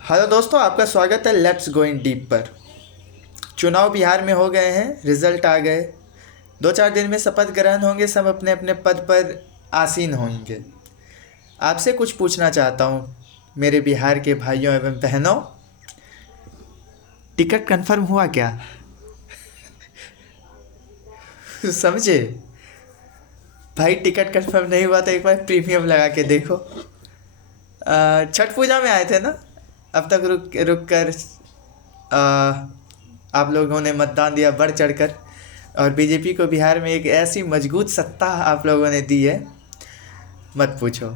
Hello दोस्तों, आपका स्वागत है लेट्स गो इन डीप पर। चुनाव बिहार में हो गए हैं, रिजल्ट आ गए। 2-4 दिन में शपथ ग्रहण होंगे, सब अपने अपने पद पर आसीन होंगे। आपसे कुछ पूछना चाहता हूँ मेरे बिहार के भाइयों एवं बहनों, टिकट कंफर्म हुआ क्या? समझे भाई? टिकट कंफर्म नहीं हुआ तो एक बार प्रीमियम लगा के देखो। छठ पूजा में आए थे ना? अब तक रुक रुक कर आप लोगों ने मतदान दिया बढ़ चढ़कर, और बीजेपी को बिहार में एक ऐसी मजबूत सत्ता आप लोगों ने दी है, मत पूछो।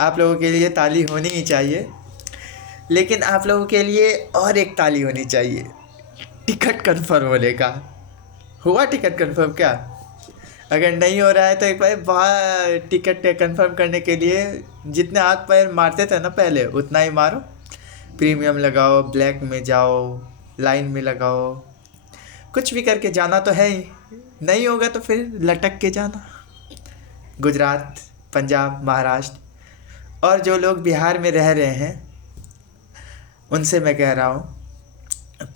आप लोगों के लिए ताली होनी ही चाहिए, लेकिन आप लोगों के लिए और एक ताली होनी चाहिए टिकट कंफर्म होने का। हुआ टिकट कंफर्म क्या? अगर नहीं हो रहा है तो एक बार बाहर टिकट कंफर्म करने के लिए जितने हाथ पैर मारते थे ना पहले, उतना ही मारो। प्रीमियम लगाओ, ब्लैक में जाओ, लाइन में लगाओ, कुछ भी करके जाना तो है ही। नहीं होगा तो फिर लटक के जाना। गुजरात, पंजाब, महाराष्ट्र और जो लोग बिहार में रह रहे हैं उनसे मैं कह रहा हूँ,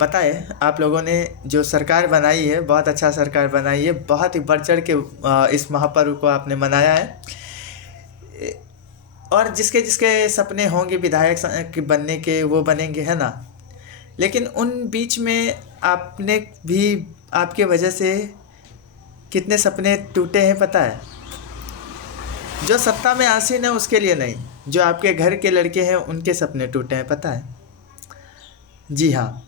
पता है आप लोगों ने जो सरकार बनाई है, बहुत अच्छा सरकार बनाई है, बहुत ही बढ़ चढ़ के इस महापर्व को आपने मनाया है। और जिसके जिसके सपने होंगे विधायक के बनने के, वो बनेंगे, है ना? लेकिन उन बीच में आपने भी, आपके वजह से कितने सपने टूटे हैं पता है? जो सत्ता में आसीन है उसके लिए नहीं, जो आपके घर के लड़के हैं उनके सपने टूटे हैं, पता है? जी हाँ,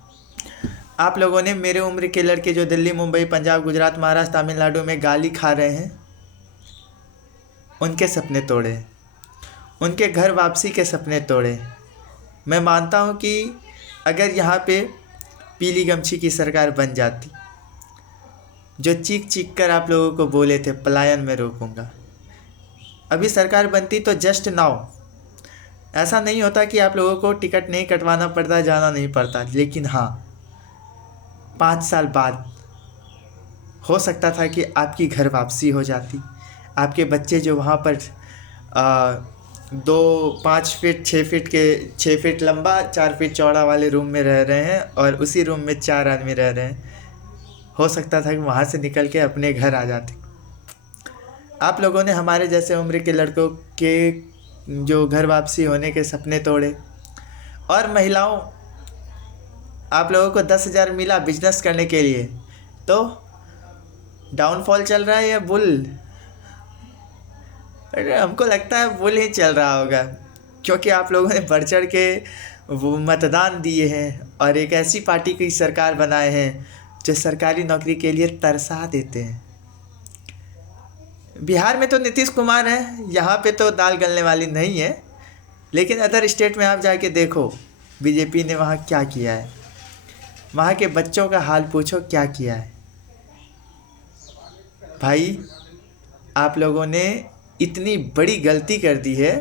आप लोगों ने मेरे उम्र के लड़के जो दिल्ली, मुंबई, पंजाब, गुजरात, महाराष्ट्र, तमिलनाडु में गाली खा रहे हैं, उनके सपने तोड़े, उनके घर वापसी के सपने तोड़े। मैं मानता हूँ कि अगर यहाँ पे पीली गमछी की सरकार बन जाती, जो चीख चीख कर आप लोगों को बोले थे पलायन में रोकूंगा, अभी सरकार बनती तो जस्ट नाउ ऐसा नहीं होता कि आप लोगों को टिकट नहीं कटवाना पड़ता, जाना नहीं पड़ता। लेकिन हाँ, 5 साल बाद हो सकता था कि आपकी घर वापसी हो जाती। आपके बच्चे जो वहाँ पर 2 5 फीट 6 फीट के 6 फीट लंबा 4 फीट चौड़ा वाले रूम में रह रहे हैं और उसी रूम में 4 आदमी रह रहे हैं, हो सकता था कि वहाँ से निकल के अपने घर आ जाते। आप लोगों ने हमारे जैसे उम्र के लड़कों के जो घर वापसी होने के सपने तोड़े। और महिलाओं, आप लोगों को 10,000 मिला बिजनेस करने के लिए, तो डाउनफॉल चल रहा है या बुल? अरे हमको लगता है बुल ही चल रहा होगा, क्योंकि आप लोगों ने बढ़ चढ़ के वो मतदान दिए हैं और एक ऐसी पार्टी की सरकार बनाए हैं जो सरकारी नौकरी के लिए तरसा देते हैं। बिहार में तो नीतीश कुमार है, यहाँ पे तो दाल गलने वाली नहीं है। लेकिन अदर स्टेट में आप जाके देखो बीजेपी ने वहाँ क्या किया है, वहाँ के बच्चों का हाल पूछो क्या किया है। भाई, आप लोगों ने इतनी बड़ी गलती कर दी है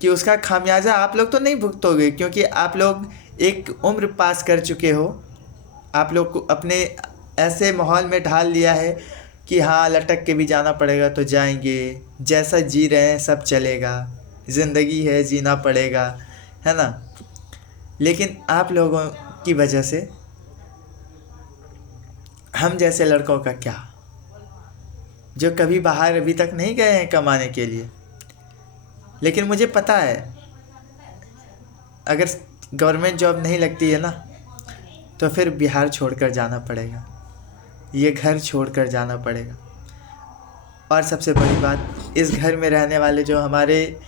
कि उसका खामियाजा आप लोग तो नहीं भुगतोगे, क्योंकि आप लोग एक उम्र पास कर चुके हो। आप लोग को अपने ऐसे माहौल में ढाल लिया है कि हाँ, लटक के भी जाना पड़ेगा तो जाएंगे, जैसा जी रहे हैं सब चलेगा, ज़िंदगी है जीना पड़ेगा, है ना? लेकिन आप लोगों की वजह से हम जैसे लड़कों का क्या, जो कभी बाहर अभी तक नहीं गए हैं कमाने के लिए। लेकिन मुझे पता है अगर गवर्नमेंट जॉब नहीं लगती है ना, तो फिर बिहार छोड़कर जाना पड़ेगा, ये घर छोड़कर जाना पड़ेगा। और सबसे बड़ी बात, इस घर में रहने वाले जो हमारे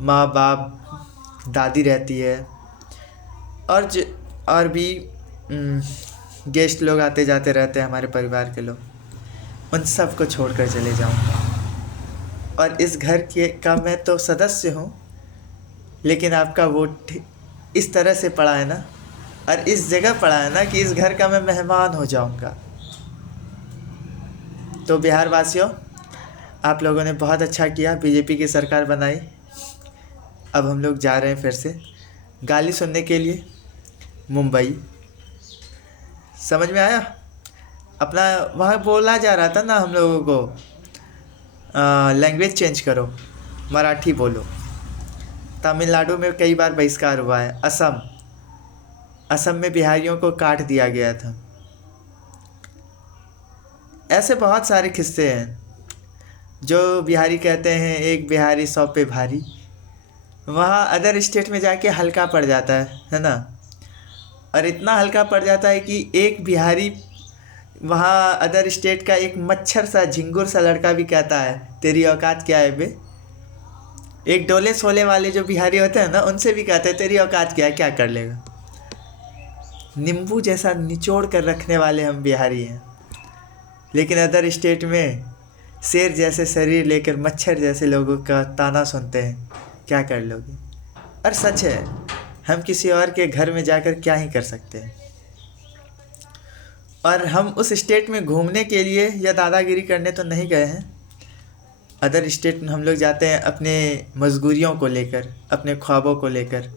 माँ बाप, दादी रहती है, और भी गेस्ट लोग आते जाते रहते हैं, हमारे परिवार के लोग, उन सब को छोड़कर चले जाऊंगा। और इस घर के का मैं तो सदस्य हूँ, लेकिन आपका वोट इस तरह से पड़ा है ना, और इस जगह पड़ा है ना, कि इस घर का मैं मेहमान हो जाऊंगा। तो बिहार वासियों, आप लोगों ने बहुत अच्छा किया, बीजेपी की सरकार बनाई। अब हम लोग जा रहे हैं फिर से गाली सुनने के लिए मुंबई। समझ में आया? अपना वहाँ बोला जा रहा था ना हम लोगों को, लैंग्वेज चेंज करो, मराठी बोलो। तमिलनाडु में कई बार बहिष्कार हुआ है। असम में बिहारियों को काट दिया गया था। ऐसे बहुत सारे किस्से हैं जो बिहारी कहते हैं एक बिहारी 100 पे भारी। वहाँ अदर स्टेट में जाके हल्का पड़ जाता है ना। और इतना हल्का पड़ जाता है कि एक बिहारी वहाँ अदर स्टेट का एक मच्छर सा झिंगुर सा लड़का भी कहता है तेरी औकात क्या है बे। एक डोले सोले वाले जो बिहारी होते हैं ना, उनसे भी कहते हैं तेरी औकात क्या है, क्या कर लेगा। नींबू जैसा निचोड़ कर रखने वाले हम बिहारी हैं, लेकिन अदर स्टेट में शेर जैसे शरीर लेकर मच्छर जैसे लोगों का ताना सुनते हैं, क्या कर लोगे। और सच है, हम किसी और के घर में जाकर क्या ही कर सकते हैं। और हम उस स्टेट में घूमने के लिए या दादागिरी करने तो नहीं गए हैं। अदर स्टेट में हम लोग जाते हैं अपने मजबूरियों को लेकर, अपने ख्वाबों को लेकर,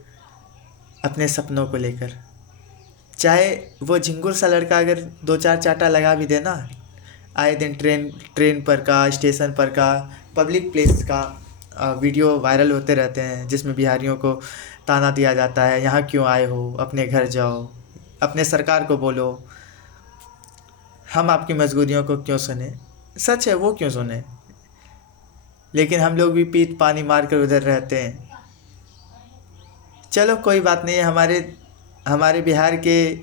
अपने सपनों को लेकर। चाहे वो झिंगुर सा लड़का अगर 2-4 चाटा लगा भी देना, आए दिन ट्रेन पर का, स्टेशन पर का, पब्लिक प्लेस का वीडियो वायरल होते रहते हैं जिसमें बिहारियों को ताना दिया जाता है, यहाँ क्यों आए हो, अपने घर जाओ, अपने सरकार को बोलो, हम आपकी मजबूरियों को क्यों सुने। सच है, वो क्यों सुने, लेकिन हम लोग भी पीठ पानी मार कर उधर रहते हैं। चलो कोई बात नहीं है, हमारे बिहार के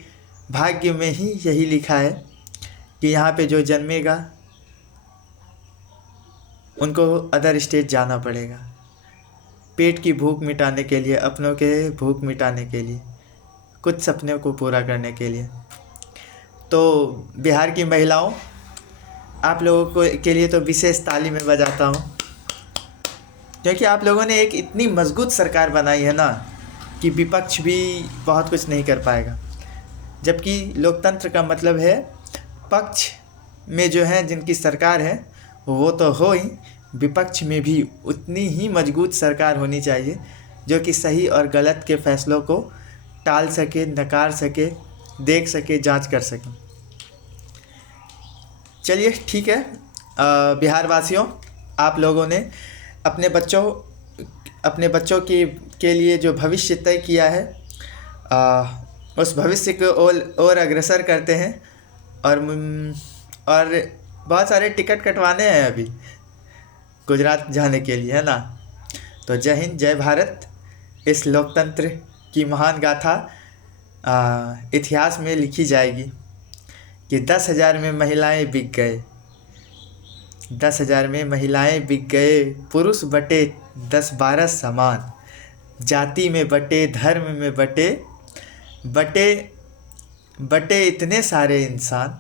भाग्य में ही यही लिखा है कि यहाँ पे जो जन्मेगा उनको अदर स्टेट जाना पड़ेगा, पेट की भूख मिटाने के लिए, अपनों के भूख मिटाने के लिए, कुछ सपनों को पूरा करने के लिए। तो बिहार की महिलाओं, आप लोगों को के लिए तो विशेष ताली मैं बजाता हूँ, क्योंकि आप लोगों ने एक इतनी मजबूत सरकार बनाई है ना कि विपक्ष भी बहुत कुछ नहीं कर पाएगा। जबकि लोकतंत्र का मतलब है पक्ष में जो है जिनकी सरकार है वो तो हो ही, विपक्ष में भी उतनी ही मजबूत सरकार होनी चाहिए जो कि सही और गलत के फैसलों को टाल सके, नकार सके, देख सके, जांच कर सके। चलिए ठीक है, बिहार वासियों, आप लोगों ने अपने बच्चों के लिए जो भविष्य तय किया है, उस भविष्य को और अग्रसर करते हैं। और बहुत सारे टिकट कटवाने हैं अभी गुजरात जाने के लिए, है ना। तो जय हिंद, जय भारत। इस लोकतंत्र की महान गाथा इतिहास में लिखी जाएगी कि 10,000 में महिलाएं बिक गए, 10,000 में महिलाएं बिक गए, पुरुष बटे 10-12 समान, जाति में बटे, धर्म में बटे इतने सारे इंसान,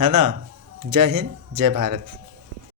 है ना। जय हिंद, जय भारत।